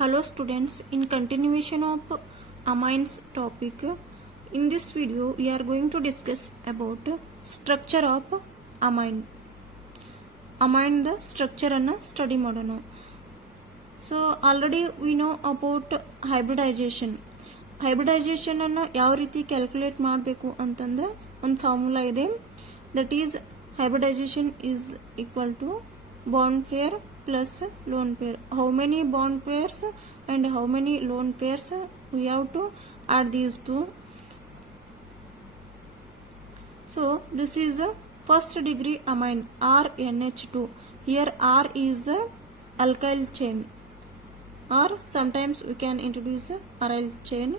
Hello students, in continuation of amines topic, in this video we are going to discuss about structure of amine. Amine the structure ಅನ್ನು study ಮಾಡೋಣ. So already we know about hybridization. Hybridization ಅನ್ನು ಯಾವ ರೀತಿ calculate ಮಾಡಬೇಕು ಅಂತಂದ ಒಂದು formula ಇದೆ. That is hybridization is equal to bond pair plus lone pair. How many bond pairs and how many lone pairs we have to add these two. So this is a first degree amine RNH2. Here R is a alkyl chain, or sometimes we can introduce a aryl chain.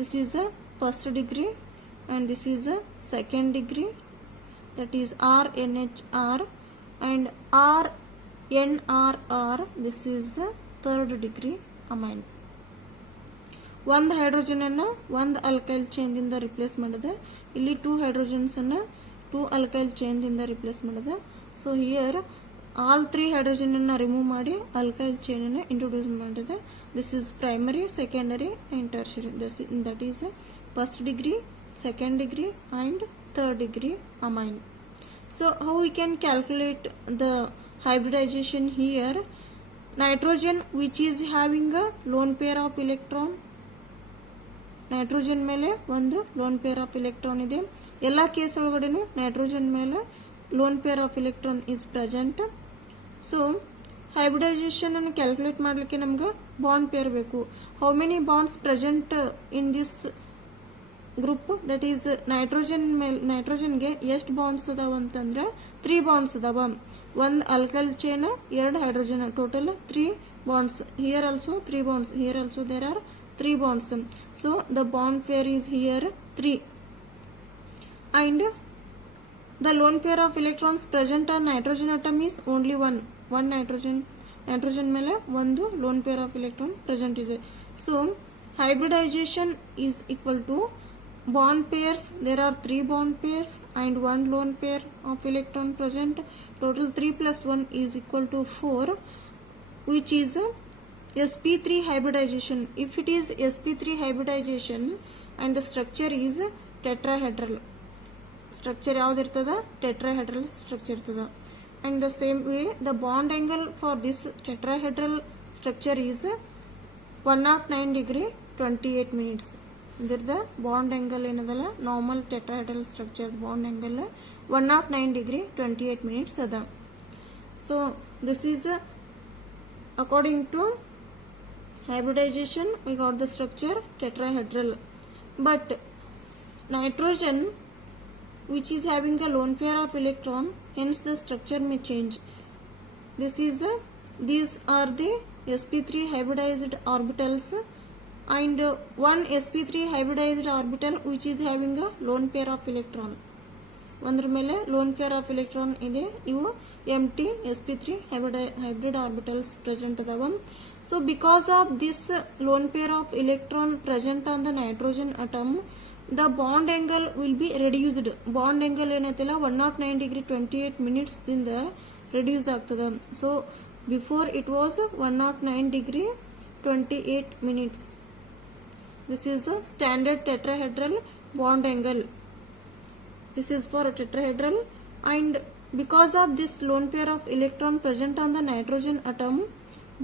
This is a first degree and this is a second degree, that is RNHR, and RNRR, this is a third degree amine. ಒಂದು hydrogen ಅನ್ನು ಒಂದು alkyl chain ದಿಂದ replace ಮಾಡಿದೆ. ಇಲ್ಲಿ 2 hydrogens ಅನ್ನು 2 alkyl chain ದಿಂದ replace ಮಾಡಿದೆ. So here all 3 hydrogen ಅನ್ನು ರಿಮೂವ್ ಮಾಡಿ ಅಲ್ಕೈಲ್ ಚೈನ್ ಅನ್ನು ಇಂಟ್ರೊಡ್ಯೂಸ್ ಮಾಡಿದೆ. This is primary, secondary and tertiary. That is first degree, second degree and third degree amine. So how we can calculate the hybridization here? Nitrogen which is having a lone pair of electron, nitrogen ಮೇಲೆ ಒಂದು lone pair of electron ಇದೆ. ಎಲ್ಲ case ಒಳಗಡೆನೂ nitrogen ಮೇಲೆ lone pair of electron is present. So hybridisation ಅನ್ನು calculate ಮಾಡಲಿಕ್ಕೆ ನಮ್ಗೆ bond pair ಬೇಕು. How many bonds present in this group, that is ನೈಟ್ರೋಜನ್ಗೆ ಎಷ್ಟು ಬಾಂಡ್ಸ್ ಅದಾವ ಅಂತಂದ್ರೆ 3 ಬಾಂಡ್ಸ್ ಅದಾವ. ಒಂದು alkyl chain, 2 hydrogen, total 3 bonds. Here also 3 bonds, here also there are 3 bonds. So the bond pair is here 3, and the lone pair of electrons present on nitrogen atom is only one nitrogen ಮೇಲೆ ಒಂದು lone pair of electron present ಇದೆ. So hybridization is equal to bond pairs. There are 3 bond pairs and 1 lone pair of electron present. Total 3 plus 1 is equal to 4, which is sp3 hybridization. If it is sp3 hybridization and the structure is tetrahedral, structure ಯಾವ್ದಿರ್ತದ, tetrahedral structure ಇರ್ತದ. And the same way the bond angle for this tetrahedral structure is 109 degree 28 minutes. ಇದ್ರದ bond angle ಏನದಲ್ಲ, normal tetrahedral structure bond angle 109 degree 28 minutes ಅದ. So this is according to hybridization we got the structure tetrahedral. But nitrogen which is having a lone pair of electron, hence the structure may change. These are the sp3 hybridized orbitals, and one sp3 hybridized orbital which is having a lone pair of electron. ಒಂದ್ರ ಮೇಲೆ lone pair of electron ಇದೆ. ಇವು ಎಂಟಿ sp3 hybrid orbitals present ಅದಾವ. So because of this lone pair of electron present on the nitrogen atom, the bond angle will be reduced. Bond angle ಏನೈತಲ್ಲ 109 degree 28 minutes ದಿಂದ reduce ಆಗ್ತದ. So before it was 109 degree 28 minutes. This is the standard tetrahedral bond angle. This is for a tetrahedral, and because of this lone pair of electron present on the nitrogen atom,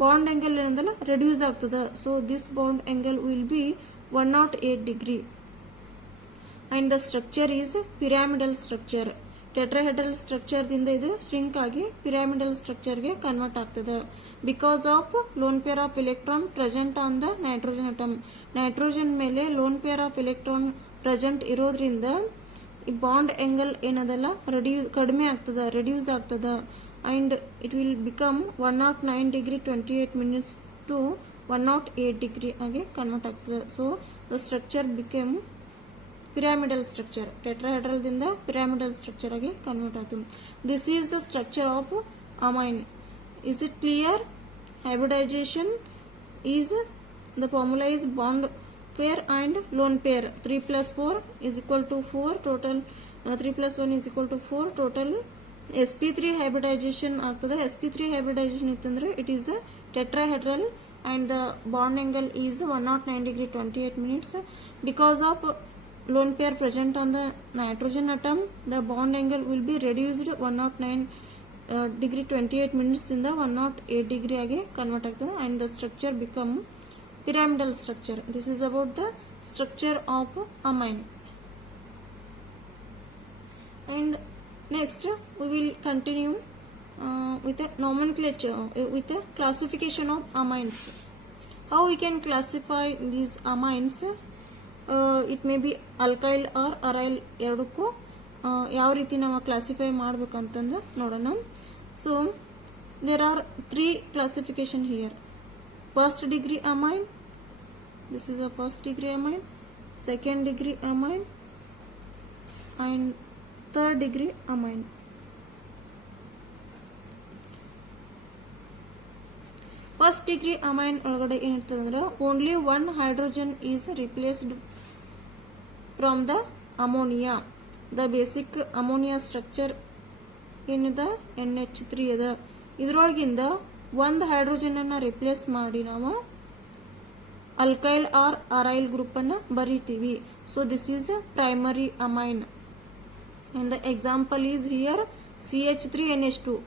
bond angle ಏನಂದಲ್ಲ reduce ಆಗ್ತದ. So this bond angle will be 108 degree, and the structure is pyramidal structure. tetrahedral structure ದಿಂದ ಇದು shrink ಆಗಿ pyramidal structure ಗೆ convert ಆಗ್ತದ. because of lone pair of electron present on the nitrogen atom. nitrogen ಮೇಲೆ lone pair of electron present ಇರೋದ್ರಿಂದ ಈ bond angle ಏನದಲ್ಲ ಕಡಿಮೆ ಆಗ್ತದ, ರೆಡ್ಯೂಸ್ ಆಗ್ತದ, and it will become 109 degree 28 minutes to 108 degree ಆಗಿ ಕನ್ವರ್ಟ್ ಆಗ್ತದೆ. So the structure became pyramidal structure. tetrahedral ದಿಂದ pyramidal structure ಆಗಿ ಕನ್ವರ್ಟ್ ಆಯ್ತು. This is the structure of amine. Is it clear? Hybridization is the formula is bond pair and lone pair. 3 plus 4 is equal to 4 total. 3 plus 1 is equal to 4 total. sp3 hybridization ಆಗ್ತದೆ. sp3 hybridization ಇತ್ತಂದ್ರೆ it is a tetrahedral and the bond angle is 109 degree 28 minutes. Because of lone pair present on the nitrogen atom, the bond angle will be reduced 109 degree 28 minutes in the 108 degree age convert agtade, and the structure become pyramidal structure. This is about the structure of amine. And next we will continue with a nomenclature, with a classification of amines. How we can classify these amines? It may be alkyl or aryl ಎರಡಕ್ಕೂ ಯಾವ ರೀತಿ ನಾವು classify ಮಾಡಬೇಕಂತಂದು ನೋಡೋಣ. So there are 3 classification here. First degree amine, this is a first degree amine, second degree amine and third degree amine. First degree amine ಒಳಗಡೆ ಏನಿರ್ತದಂದ್ರೆ only one hydrogen is replaced from the ammonia. The basic ammonia structure ಏನಿದೆ NH3 ಅದ. ಇದರೊಳಗಿಂದ ಒಂದು hydrogen ಅನ್ನ replace ಮಾಡಿ ನಾವು alkyl or aryl group ಅನ್ನ ಬರೀತೀವಿ. So this is a primary amine. And the example is here CH3NH2.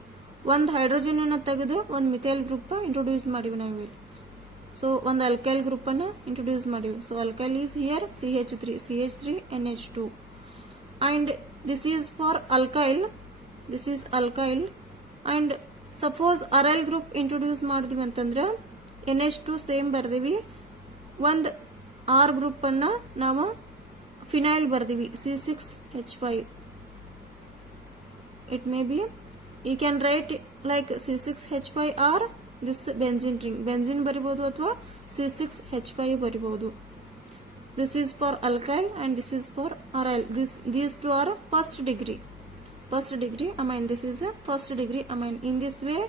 ಒಂದು hydrogen ಅನ್ನು ತೆಗೆದು ಒಂದು ಮಿಥೈಲ್ ಗ್ರೂಪ್ ಇಂಟ್ರೊಡ್ಯೂಸ್ ಮಾಡಿವಿ ನಾವು. ಸೊ ಒಂದು ಅಲ್ಕೈಲ್ ಗ್ರೂಪ್ ಅನ್ನು ಇಂಟ್ರೊಡ್ಯೂಸ್ ಮಾಡಿವಿ. So alkyl is here CH3NH2 and this is for alkyl, this is alkyl. and suppose aryl group introduce ಮಾಡಿದ್ವಿ ಅಂತಂದ್ರೆ NH2 ಸೇಮ್ ಬರ್ದೀವಿ, ಒಂದು R ಗ್ರೂಪ್ ಅನ್ನ ನಾವು phenyl ಬರ್ದೀವಿ C6H5. it may be you can write like C6H5 or this benzene ring, benzene ಬರಿಬಹುದು ಅಥವಾ C6H5 ಬರಿಬಹುದು. This is for alkyl and this is for aryl. These two are first degree amine. This is a first degree amine. In this way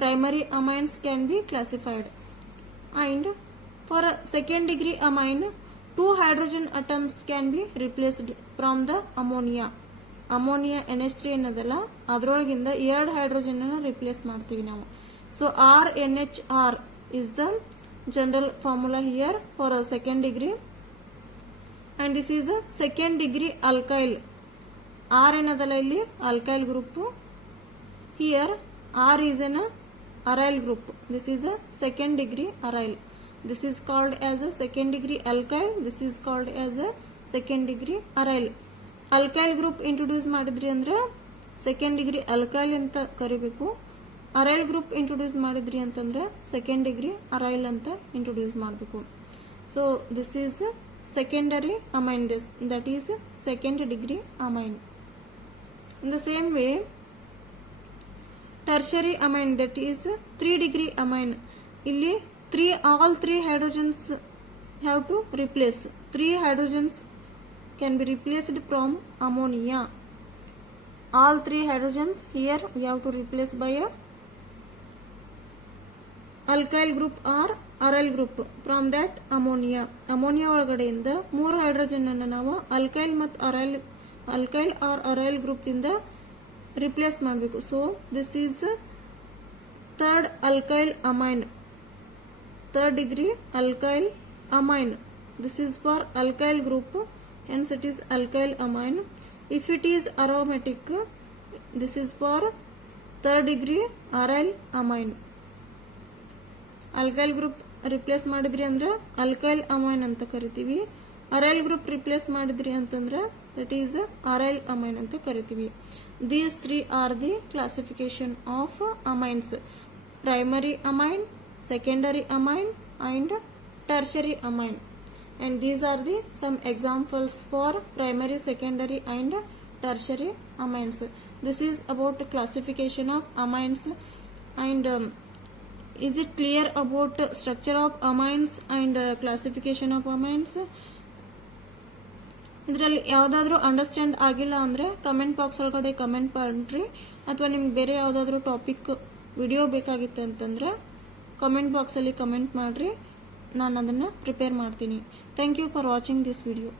primary amines can be classified. And for a second degree amine, 2 hydrogen atoms can be replaced from the ammonia. Ammonia NH3 ಏನದಲ್ಲ ಅದರೊಳಗಿಂದ 2 hydrogen ಅನ್ನು replace ಮಾಡ್ತೀವಿ ನಾವು. So RNHR is the general formula here for a second degree, and this is a second degree alkyl. R ಏನದಲ್ಲ ಇಲ್ಲಿ alkyl group, here R is an aryl group. This is a second degree aryl. This is called as a second degree alkyl, this is called as a second degree aryl. Alkyl group introduce ಮಾಡಿದ್ರಿ ಅಂದ್ರೆ second degree alkyl ಅಂತ ಕರಿಬೇಕು. ಅರೈಲ್ group introduce ಮಾಡಿದ್ರಿ ಅಂತಂದ್ರೆ second degree ಅರೈಲ್ ಅಂತ introduce ಮಾಡಬೇಕು. So this is secondary amine, that is second degree amine. In the same way tertiary amine, that is 3 degree amine. ಇಲ್ಲಿ all 3 hydrogens have to replace. 3 hydrogens can be replaced from ammonia. All 3 hydrogens here we have to replace by a alkyl group or aryl group from that ammonia. ammonia ಒಳಗಡೆಯಿಂದ 3 hydrogen ಅನ್ನು ನಾವು alkyl ಮತ್ತು alkyl or aryl group ದಿಂದ replace ಮಾಡಬೇಕು. So this is third alkyl amine, third degree alkyl amine. This is for alkyl group, hence it is alkyl amine. If it is aromatic, this is for third degree aryl amine. alkyl group replace ಮಾಡಿದ್ರಿ ಅಂದ್ರೆ alkyl amine ಅಂತ ಕರಿತೀವಿ. aryl group replace ಮಾಡಿದ್ರಿ ಅಂತಂದ್ರೆ that is aryl amine ಅಂತ ಕರಿತೀವಿ. These 3 are the classification of amines: primary amine, secondary amine and tertiary amine. And these are the some examples for primary, secondary and tertiary amines. This is about the classification of amines. And is it clear about structure of amines and classification of amines? ಇದರಲ್ಲಿ ಯಾವುದಾದ್ರೂ understand ಆಗಿಲ್ಲ ಅಂದರೆ comment box ಒಳಗಡೆ comment ಮಾಡಿರಿ, ಅಥವಾ ನಿಮ್ಗೆ ಬೇರೆ ಯಾವುದಾದ್ರೂ ಟಾಪಿಕ್ ವಿಡಿಯೋ ಬೇಕಾಗಿತ್ತು ಅಂತಂದ್ರೆ ಕಮೆಂಟ್ ಬಾಕ್ಸಲ್ಲಿ ಕಮೆಂಟ್ ಮಾಡಿರಿ, ನಾನು ಅದನ್ನು ಪ್ರಿಪೇರ್ ಮಾಡ್ತೀನಿ. Thank you for watching this video.